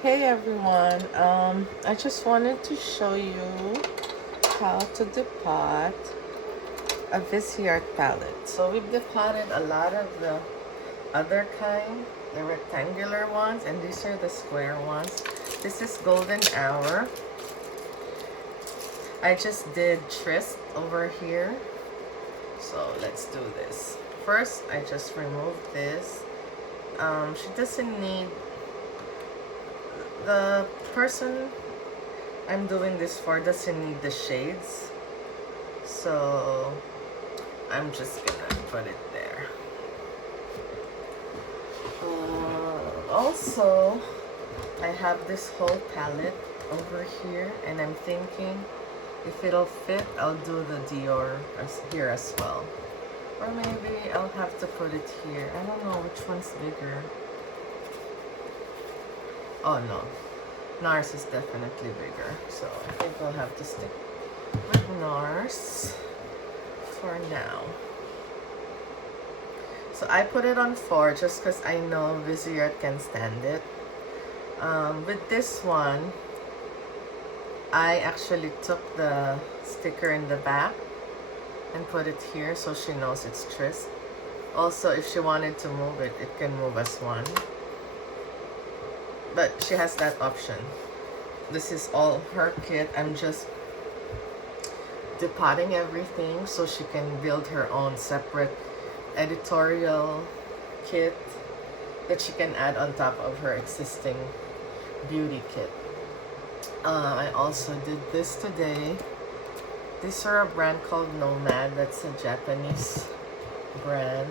Hey everyone, I just wanted to show you how to depot a Viseart palette. So we've depotted a lot of the other kind, the rectangular ones, and these are the square ones. This is Golden Hour. I just did TRYST over here. So let's do this. First, I just removed this. She doesn't need, the person I'm doing this for doesn't need the shades, so I'm just gonna put it there. Also, I have this whole palette over here, and I'm thinking if it'll fit, I'll do the Dior here as well. Or maybe I'll have to put it here. I don't know which one's bigger. Oh no, NARS is definitely bigger, so I think I'll have to stick with NARS for now. So I put it on 4 just because I know Viseart can stand it. With this one, I actually took the sticker in the back and put it here so she knows it's TRYST. Also, if she wanted to move it, it can move as one. But she has that option. This is all her kit. I'm just depotting everything so she can build her own separate editorial kit that she can add on top of her existing beauty kit. I also did this today. These are a brand called Nomad. That's a Japanese brand.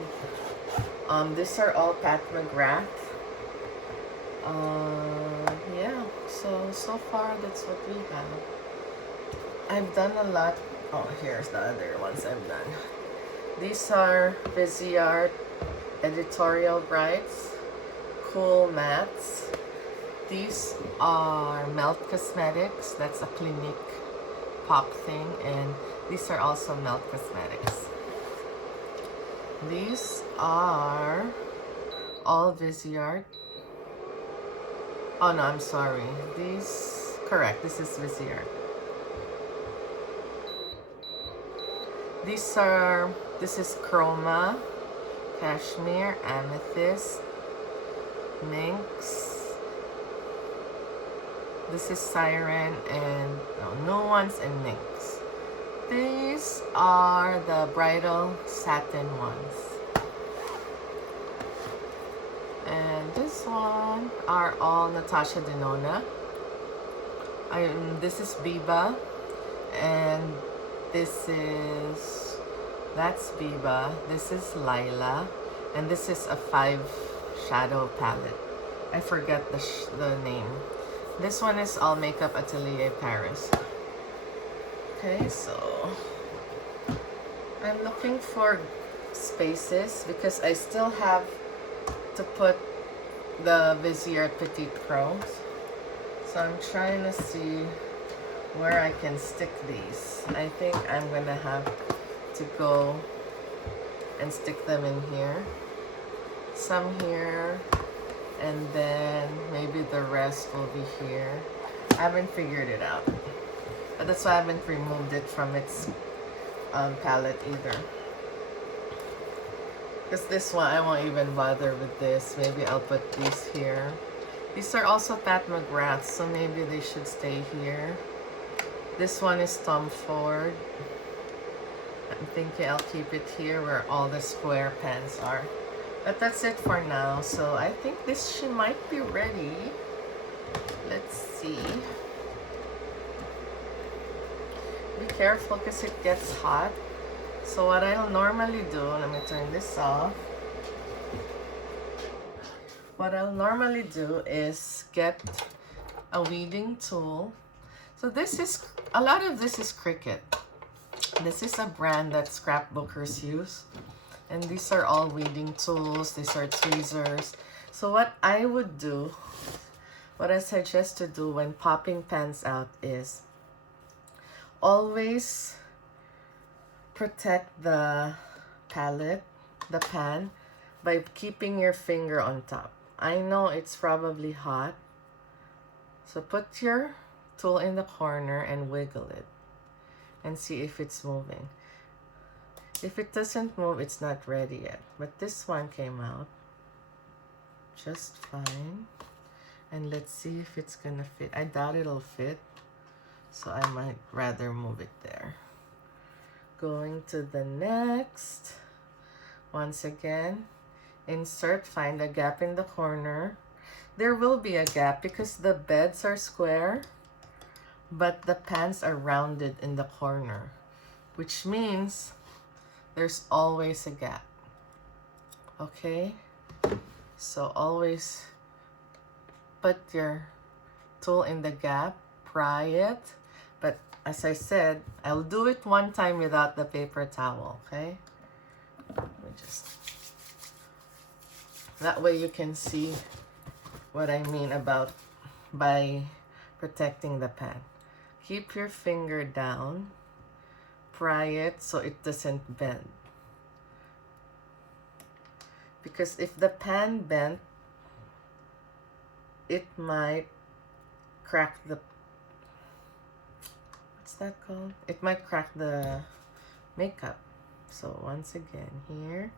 These are all Pat McGrath. Yeah, so far that's what we have. I've done a lot. Oh, here's the other ones I've done. These are Viseart Editorial Brights, Cool Mattes. These are Melt Cosmetics. That's a Clinique pop thing, and these are also Melt Cosmetics. These are all Viseart. Oh no, I'm sorry. Correct, this is Viseart. This is Chroma, Cashmere, Amethyst, Minx. This is Siren and Nuance and Minx. These are the bridal satin ones. And this one are all Natasha Denona. This is Biba, and that's Biba. This is Lila, and this is a 5 shadow palette. I forget the name. This one is All Makeup Atelier Paris. Okay, so I'm looking for spaces because I still have to put the Viseart Petite Pros. So I'm trying to see where I can stick these. I think I'm gonna have to go and stick them in here. Some here, and then maybe the rest will be here. I haven't figured it out. But that's why I haven't removed it from its palette either. Because this one, I won't even bother with this. Maybe I'll put these here. These are also Pat McGrath, so maybe they should stay here. This one is Tom Ford. I'm thinking I'll keep it here where all the square pens are. But that's it for now. So I think she might be ready. Let's see. Be careful because it gets hot. So what I'll normally do, let me turn this off. What I'll normally do is get a weeding tool. So a lot of this is Cricut. This is a brand that scrapbookers use. And these are all weeding tools. These are tweezers. So what I would do, what I suggest to do when popping pens out is always protect the palette, the pan, by keeping your finger on top. I know it's probably hot, So put your tool in the corner and wiggle it and see if it's moving. If it doesn't move, it's not ready yet. But this one came out just fine. And let's see if it's gonna fit. I doubt it'll fit, so I might rather move it there. Going to the next. Once again, insert, find a gap in the corner. There will be a gap because the beds are square, but the pans are rounded in the corner, which means there's always a gap. Okay? So always put your tool in the gap, pry it. But as I said, I'll do it one time without the paper towel, okay? Let me just... That way you can see what I mean about by protecting the pan. Keep your finger down, pry it so it doesn't bend. Because if the pan bent, it might crack the... What's that called? It might crack the makeup. So once again, here.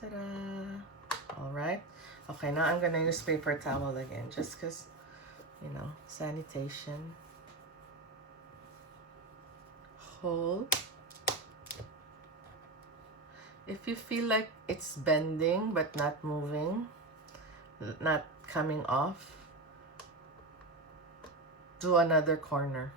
Ta-da! Alright. Okay, now I'm gonna use paper towel again, just because, you know, sanitation. Hold. If you feel like it's bending but not moving, not coming off, do another corner.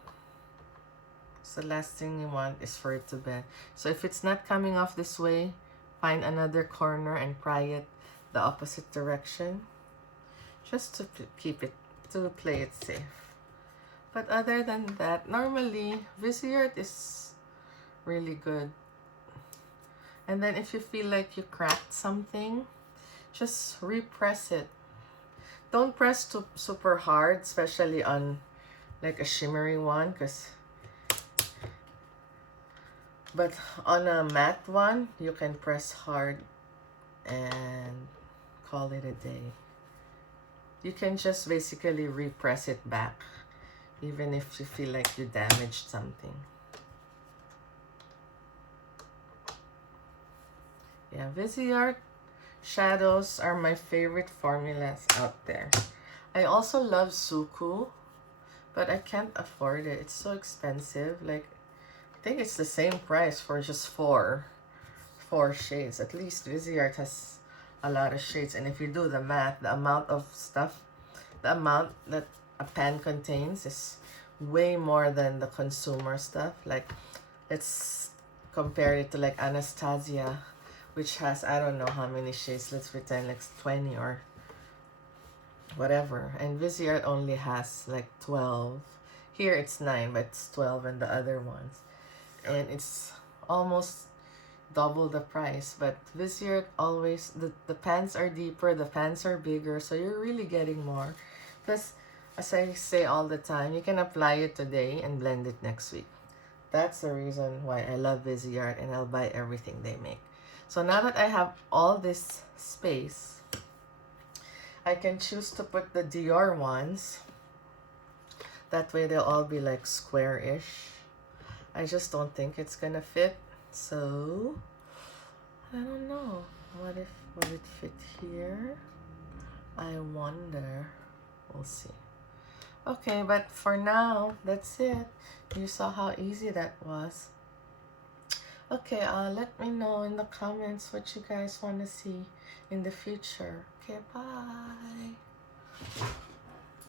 So the last thing you want is for it to bend. So if it's not coming off this way, find another corner and pry it the opposite direction, just to keep it, to play it safe. But other than that, normally Viseart is really good. And then if you feel like you cracked something, just repress it. Don't press too super hard, especially on like a shimmery one, but on a matte one, you can press hard and call it a day. You can just basically repress it back, even if you feel like you damaged something. Yeah, Viseart shadows are my favorite formulas out there. I also love Suku, but I can't afford it. It's so expensive. Like, I think it's the same price for just four shades. At least Viseart has a lot of shades. And if you do the math, the amount of stuff, the amount that a pan contains is way more than the consumer stuff. Like, let's compare it to like Anastasia, which has, I don't know how many shades. Let's pretend like 20 or whatever. And Viseart only has like 12. Here it's 9, but it's 12 in the other ones. And it's almost double the price. But Viseart always, the pans are deeper, the pans are bigger, so you're really getting more. Plus, as I say all the time, you can apply it today and blend it next week. That's the reason why I love Viseart, and I'll buy everything they make. So now that I have all this space, I can choose to put the Dior ones. That way they'll all be like square-ish. I just don't think it's gonna fit. So, I don't know. What if, will it fit here? I wonder. We'll see. Okay, but for now, that's it. You saw how easy that was. Okay, let me know in the comments what you guys want to see in the future. Okay, bye.